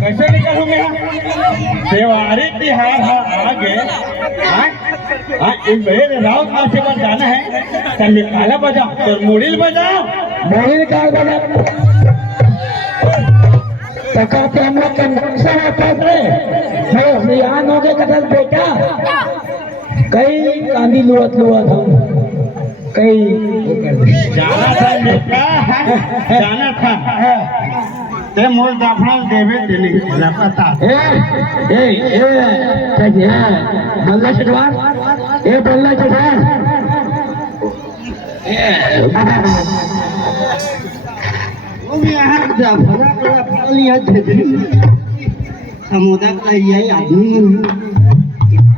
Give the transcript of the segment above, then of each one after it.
कैसे निकलूंगे? त्योहारी तिहार आगे मेरे राउत माथे पर जाना है। तब काला बजाओ तो मुड़िल बजाओ। मोहिल का बजा तकाते हम लोग कंडक्शन है यहाँ हो गए कदल बेटा कई कांदी लुअत हम कई जाना था बेटा, जाना था ते मोर दाफड़ा देवे दिल्ली पता बल्ला चटवार बल्ला चटवार समुद्र का यही आदमी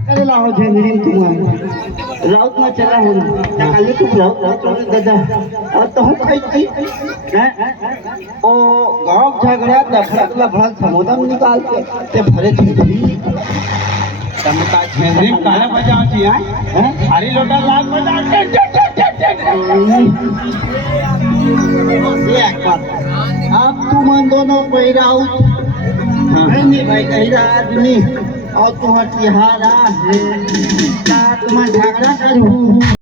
करेला हो झंझरी तुम्हारे राउत में चला हो ना कल तुम राउत दादा और तो हम कई ओ गांव झगड़ा दफड़क लफड़क समुद्र में निकाल के भरे झंझरी तमका झंझरी काला बजाओ जी हैं हरी लोटा लाल बजा अब तुम दोनों पैराउ नहीं भाई कहिरा आदमी और तुम्हारा तिहारा है तुम्हारा झगड़ा करूँ